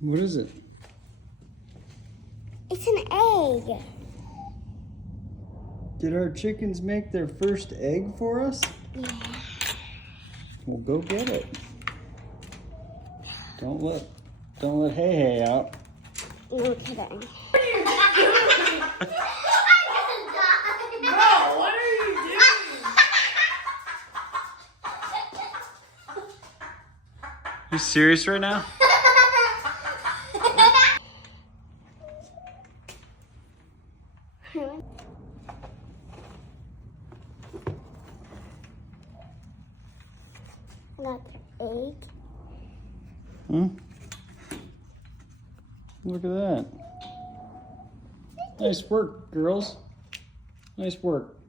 What is it? It's an egg. Did our chickens make their first egg for us? Yeah. Well, go get it. Don't let Hey Hey out. No kidding. You serious right now? Another egg. Hmm? Look at that. Nice work, girls. Nice work.